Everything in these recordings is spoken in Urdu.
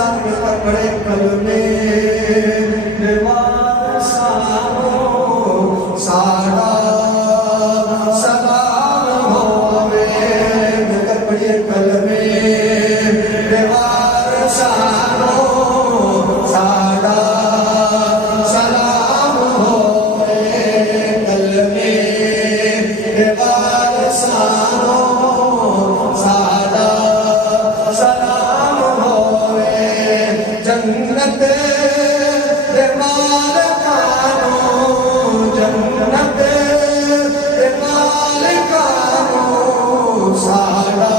ساتھ مل کر پڑھے کلمے وارثانو سارا سلام ہوے مل کر پڑھے کلمے وارثانو سارا سلام ہوے کلمے وارثانو سارا سلام ہوے جنت دے مالکانو جنت دے مالکانو سارا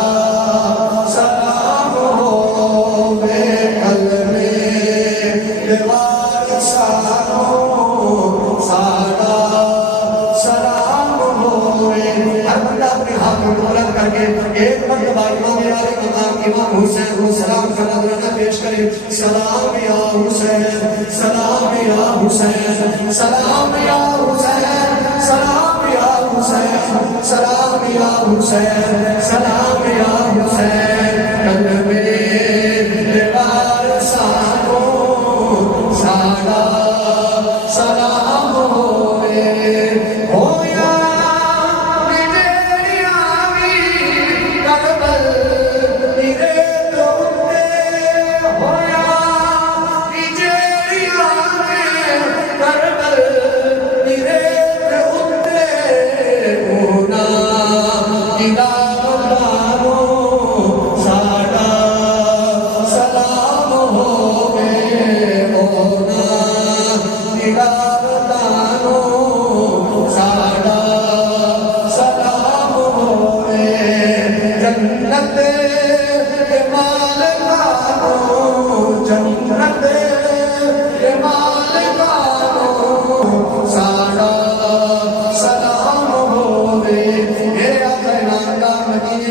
سلام ہوے کلمے وارثانو سارا سلام ہوے ہر بندہ اپنے ہاتھ کو بلند کر کے ایک مرتبہ امام عالی مقام امام حسین کو سلام کا نذرانہ پیش کرے سلام یا حسین سلام یا حسین سلام یا حسین سلام یا حسین سلام یا حسین سلام یا حسین کلمے وارثانو سارا سلام ہوے ہویا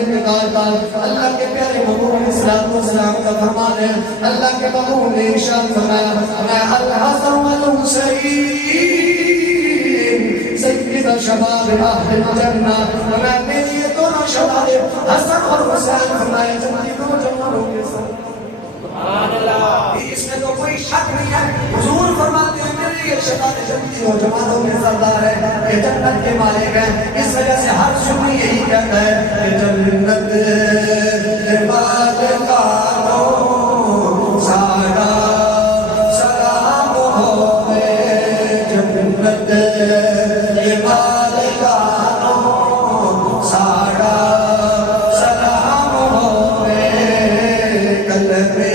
اللہ کے پیارے محبوب علیہ السلام کا فرمان ہے اللہ کے محبوب نے ارشاد فرمایا میں الحسن والحسین سید شباب اہل الجنہ میں میری یہ دونوں شباب حسن اور حسین فرمایا جنتی دو جوانوں کے ساتھ سبحان اللہ اس میں تو کوئی شک نہیں ہے حضور فرماتے ہیں میرے یہ شباب جنتی دو جوانوں کے سردار ہے کہ جنت کے مالک ہیں اس وجہ سے ہر سنی یہی کہتا ہے کہ جنت مالکانو سارا سلام ہوے جنت مالکانو سارا سلام ہوے کلمے